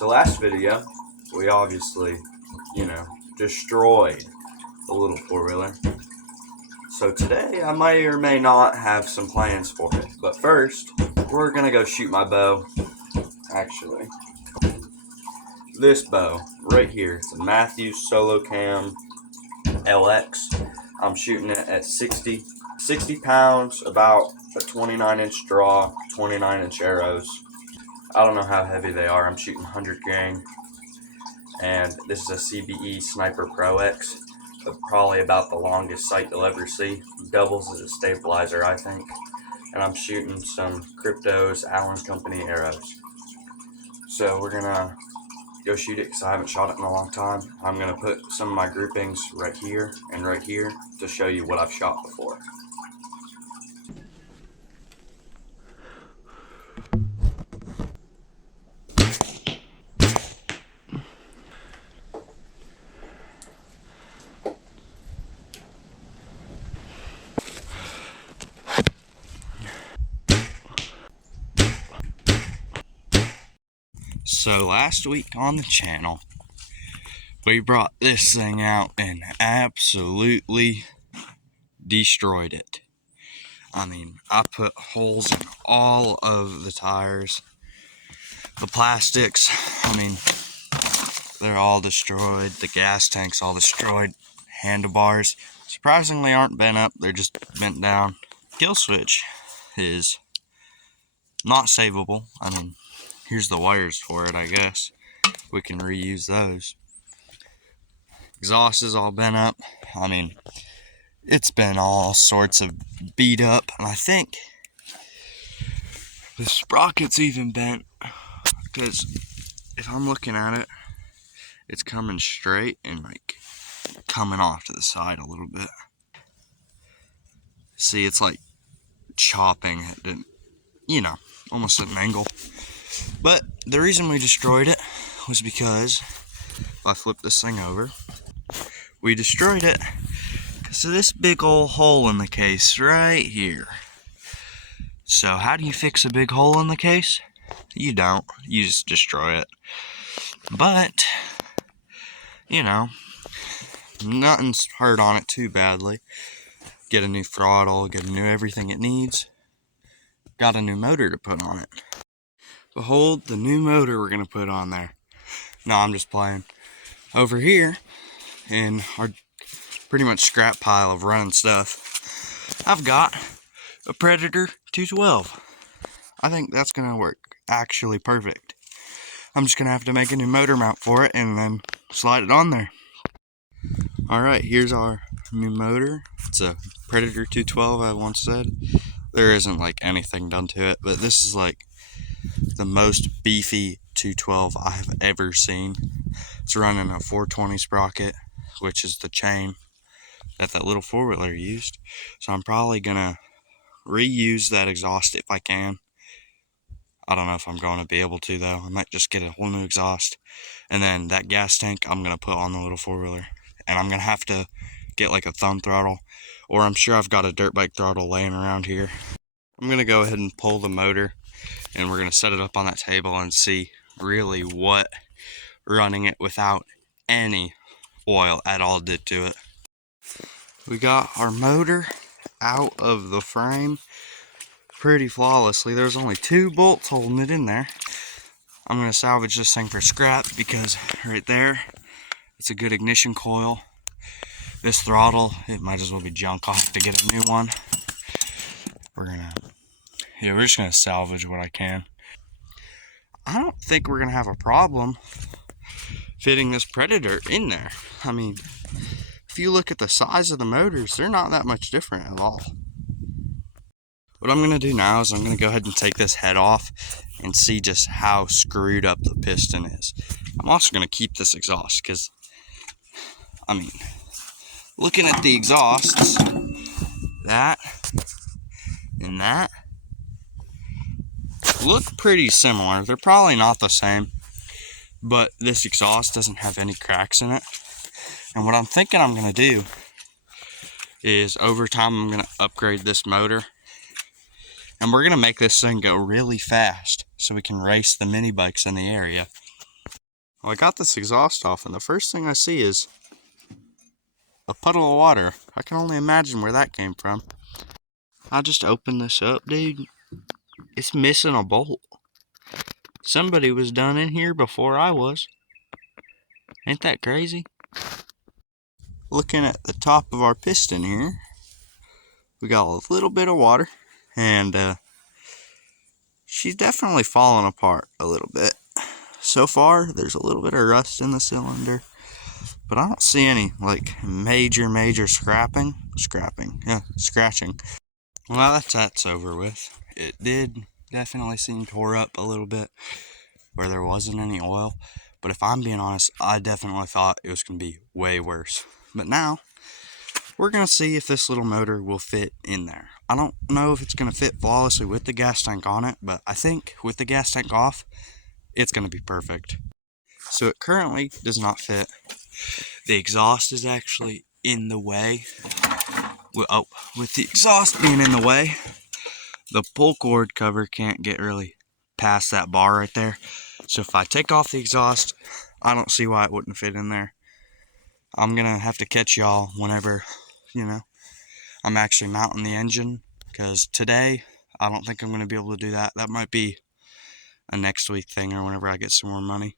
So last video, we obviously, destroyed the little four-wheeler. So today, I may or may not have some plans for it. But first, we're gonna go shoot my bow. Actually, this bow right here, it's a Matthews Solo Cam LX. I'm shooting it at 60 pounds, about a 29-inch draw, 29-inch arrows. I don't know how heavy they are. I'm shooting 100 grain. And this is a CBE Sniper Pro X. Probably about the longest sight you'll ever see. Doubles as a stabilizer, I think. And I'm shooting some Crypto's Allen Company arrows. So we're gonna go shoot it because I haven't shot it in a long time. I'm gonna put some of my groupings right here and right here to show you what I've shot before. So last week on the channel, we brought this thing out and absolutely destroyed it. I mean, I put holes in all of the tires. The plastics, I mean, they're all destroyed. The gas tank's all destroyed. Handlebars, surprisingly, aren't bent up. They're just bent down. Kill switch is not savable. I mean, here's the wires for it, I guess. We can reuse those. Exhaust is all bent up. I mean, it's been all sorts of beat up. And I think the sprocket's even bent. Because if I'm looking at it, it's coming straight and like coming off to the side a little bit. See, it's like chopping it, almost at an angle. But the reason we destroyed it was because, if I flip this thing over, we destroyed it because of this big old hole in the case right here. So how do you fix a big hole in the case? You don't. You just destroy it. But, nothing's hurt on it too badly. Get a new throttle, get a new everything it needs. Got a new motor to put on it. Behold the new motor we're going to put on there. No, I'm just playing. Over here, in our pretty much scrap pile of running stuff, I've got a Predator 212. I think that's going to work actually perfect. I'm just going to have to make a new motor mount for it and then slide it on there. Alright, here's our new motor. It's a Predator 212, I once said. There isn't like anything done to it, but this is like the most beefy 212 I have ever seen. It's running a 420 sprocket, which is the chain that little four-wheeler used. So I'm probably gonna reuse that exhaust if I can. I don't know if I'm going to be able to though. I might just get a whole new exhaust. And then that gas tank I'm gonna put on the little four-wheeler. And I'm gonna have to get like a thumb throttle, or I'm sure I've got a dirt bike throttle laying around here. I'm gonna go ahead and pull the motor, and we're gonna set it up on that table and see really what running it without any oil at all did to it. We got our motor out of the frame pretty flawlessly. There's only 2 bolts holding it in there. I'm gonna salvage this thing for scrap because right there, it's a good ignition coil. This throttle, it might as well be junk. I'll have to get a new one. We're just gonna salvage what I can. I don't think we're gonna have a problem fitting this Predator in there. I mean, if you look at the size of the motors, they're not that much different at all. What I'm gonna do now is I'm gonna go ahead and take this head off and see just how screwed up the piston is. I'm also gonna keep this exhaust because, I mean, looking at the exhausts, that and that look pretty similar. They're probably not the same, but this exhaust doesn't have any cracks in it. And what I'm thinking I'm gonna do is over time I'm gonna upgrade this motor, and we're gonna make this thing go really fast so we can race the mini bikes in the area. Well, I got this exhaust off, and the first thing I see is a puddle of water. I can only imagine where that came from. I just opened this up, dude. It's missing a bolt. Somebody was done in here before I was. Ain't that crazy? Looking at the top of our piston here, we got a little bit of water, and she's definitely fallen apart a little bit. So far, there's a little bit of rust in the cylinder, but I don't see any like major scratching. Well, that's over with. It did definitely seem tore up a little bit where there wasn't any oil, but if I'm being honest, I definitely thought it was going to be way worse. But now, we're going to see if this little motor will fit in there. I don't know if it's going to fit flawlessly with the gas tank on it, but I think with the gas tank off, it's going to be perfect. So it currently does not fit. The exhaust is actually in the way. With the exhaust being in the way, the pull cord cover can't get really past that bar right there. So if I take off the exhaust, I don't see why it wouldn't fit in there. I'm gonna have to catch y'all whenever, I'm actually mounting the engine, because today I don't think I'm gonna be able to do that. That might be a next week thing or whenever I get some more money.